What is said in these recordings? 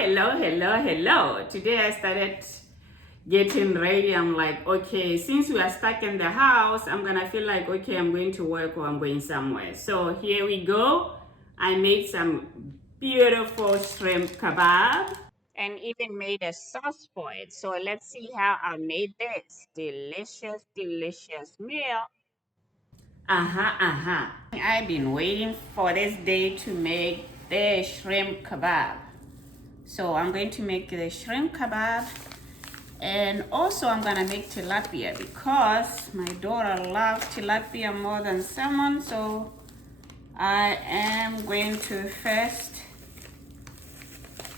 hello. Today I started getting ready. I'm like, okay, since we are stuck in the house, I'm gonna feel like, okay, I'm going to work or I'm going somewhere. So here we go. I made some beautiful shrimp kebab and even made a sauce for it. So let's see how I made this delicious meal. I've been waiting for this day to make the shrimp kebab. So I'm going to make the shrimp kebab, and also I'm gonna make tilapia because my daughter loves tilapia more than salmon. So I am going to first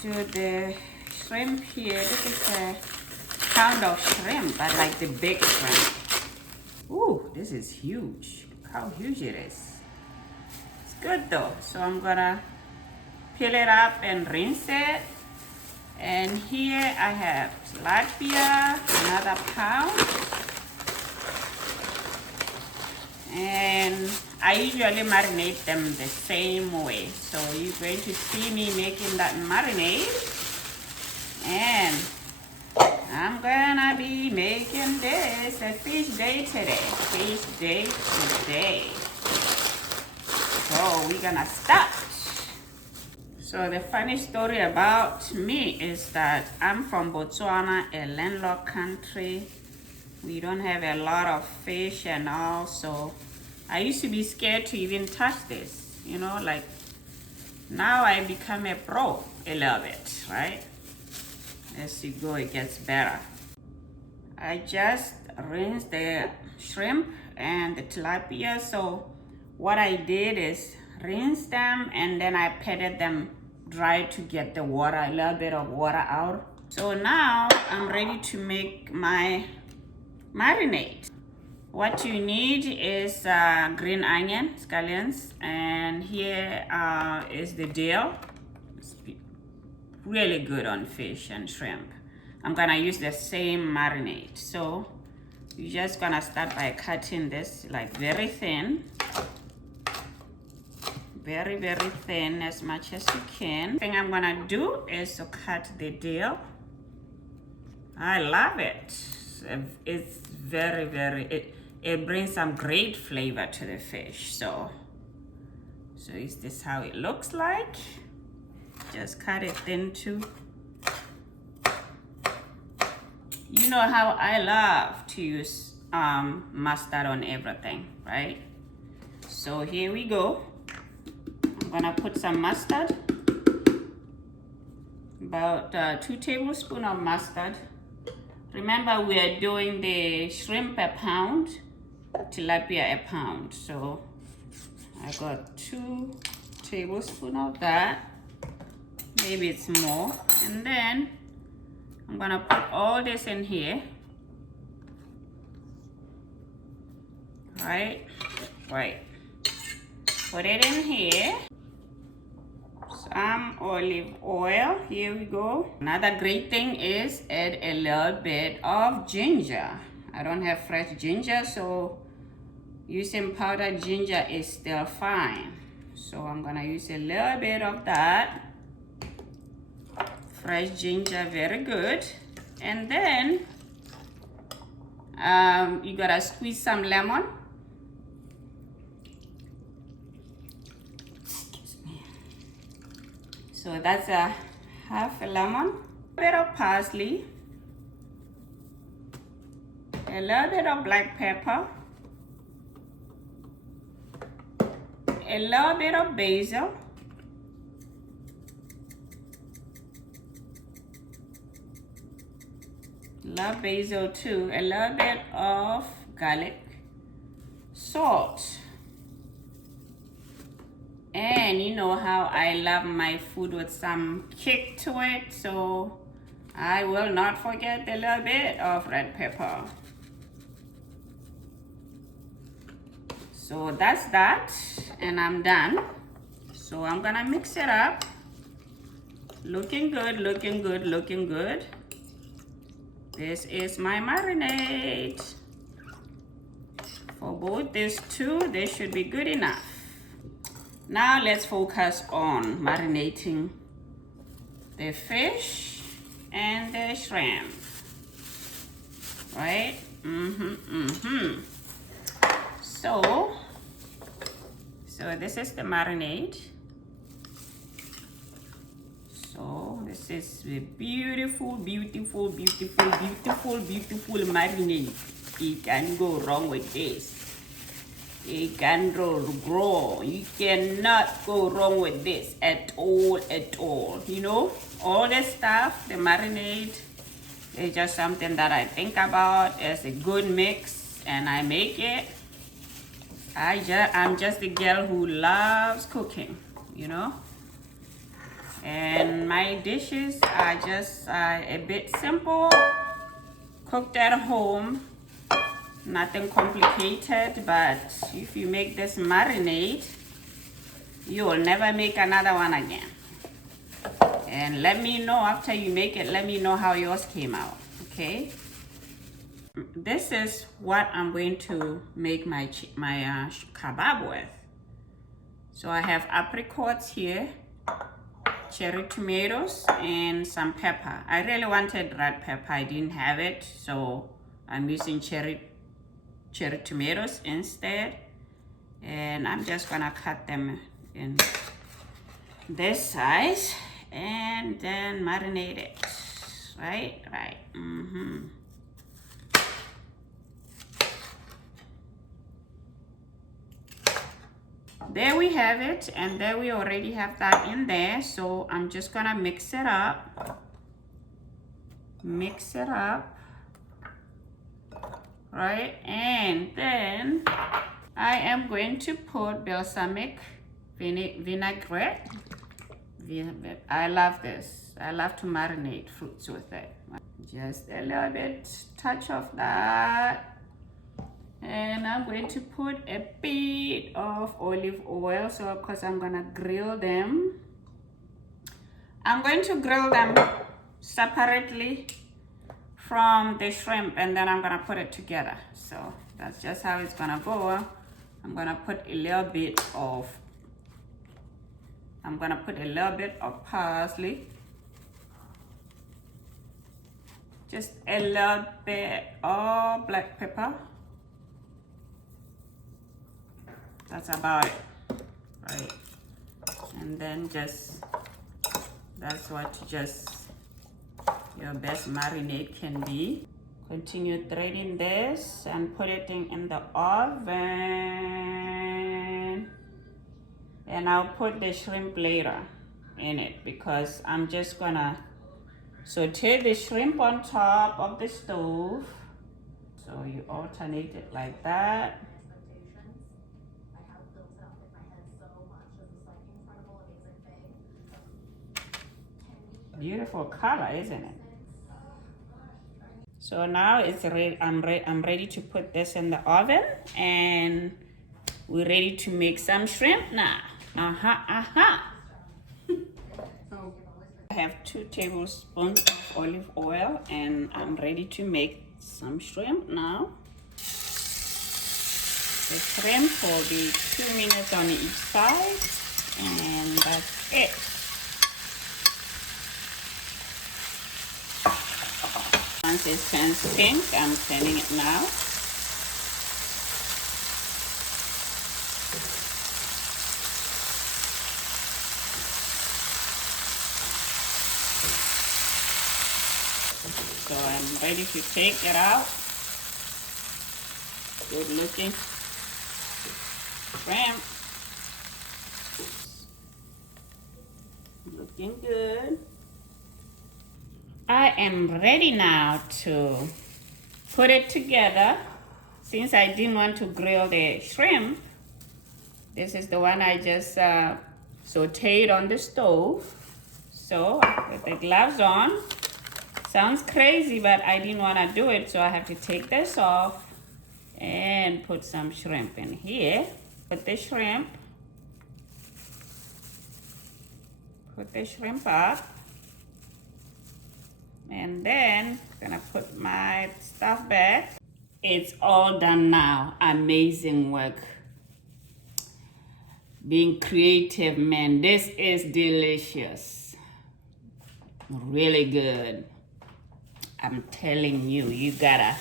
do the shrimp here. This is a pound of shrimp. I like the big shrimp. Ooh, this is huge. Look how huge it is. It's good though. So I'm gonna peel it up and rinse it. And here I have tilapia, another pound. And I usually marinate them the same way. So you're going to see me making that marinade. And I'm gonna be making this a fish day today. So we're gonna start. So the funny story about me is that I'm from Botswana, a landlocked country. We don't have a lot of fish and all, so I used to be scared to even touch this, you know, like now I become a pro a little bit, right? As you go, it gets better. I just rinsed the shrimp and the tilapia. So what I did is rinse them and then I patted them dry to get the water, a little bit of water out. So now I'm ready to make my marinade. What you need is green onion, scallions, and here is the dill. It's really good on fish and shrimp. I'm gonna use the same marinade. So you're just gonna start by cutting this like very thin. Very thin, as much as you can. The thing I'm gonna do is to cut the dill. I love it. It's it brings some great flavor to the fish. So is this how it looks like? Just cut it thin too. You know how I love to use mustard on everything, right? So here we go. I'm gonna put some mustard, about 2 tablespoons of mustard. Remember, we are doing the shrimp a pound, tilapia a pound. So I got 2 tablespoons of that. Maybe it's more. And then I'm gonna put all this in here. Right. Put it in here. Some olive oil. Here we go. Another great thing is add a little bit of ginger. I don't have fresh ginger, so using powdered ginger is still fine. So I'm gonna use a little bit of that. Fresh ginger, very good. And then you gotta squeeze some lemon. So that's a half a lemon, a bit of parsley, a little bit of black pepper, a little bit of basil, love basil too, a little bit of garlic, salt. And you know how I love my food with some kick to it, so I will not forget a little bit of red pepper. So that's that, and I'm done. So I'm gonna mix it up. Looking good. This is my marinade. For both these two, they should be good enough. Now let's focus on marinating the fish and the shrimp, right? So this is the marinade. So this is a beautiful marinade. You can't go wrong with this. You can go wrong. You cannot go wrong with this at all. You know, all the stuff, the marinade, is just something that I think about as a good mix, and I make it. I'm just a girl who loves cooking, you know. And my dishes are just a bit simple, cooked at home, nothing complicated. But if you make this marinade, you will never make another one again. And let me know after you make it, let me know how yours came out, okay? This is what I'm going to make my kebab with. So I have apricots here, cherry tomatoes, and some pepper. I really wanted red pepper, I didn't have it, so I'm using cherry tomatoes instead. And I'm just gonna cut them in this size and then marinate it. Right. There we have it, and there we already have that in there. So I'm just gonna mix it up, right? And then I am going to put balsamic vinaigrette. I love this. I love to marinate fruits with it. Just a little bit, touch of that. And I'm going to put a bit of olive oil, so because I'm gonna grill them. I'm going to grill them separately from the shrimp, and then I'm gonna put it together. So that's just how it's gonna go. I'm gonna put a little bit of parsley, just a little bit of black pepper. That's about it, right? And then that's what your best marinade can be. Continue threading this and put it in the oven. And I'll put the shrimp later in it because I'm just gonna saute the shrimp on top of the stove. So you alternate it like that. Beautiful color, isn't it? So now it's ready. I'm ready to put this in the oven, and we're ready to make some shrimp now. I have 2 tablespoons of olive oil, and I'm ready to make some shrimp now. The shrimp will be 2 minutes on each side, and that's it. Once it turns pink, I'm turning it now. So I'm ready to take it out. Good looking shrimp. Looking good. I am ready now to put it together. Since I didn't want to grill the shrimp, this is the one I just sauteed on the stove. So with the gloves on, sounds crazy, but I didn't want to do it, so I have to take this off and put some shrimp in here. Put the shrimp up. And then I'm gonna put my stuff back. It's all done now. Amazing work. Being creative, man. This is delicious. really good. I'm telling you, you gotta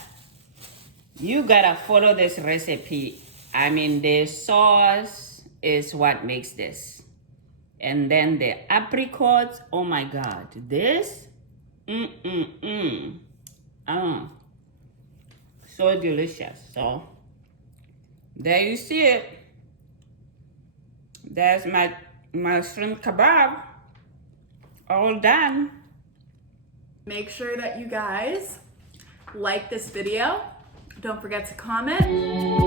follow this recipe. I mean, the sauce is what makes this. And then the apricots, oh my God, this, so delicious. So there you see it. There's my shrimp kebab, all done. Make sure that you guys like this video. Don't forget to comment.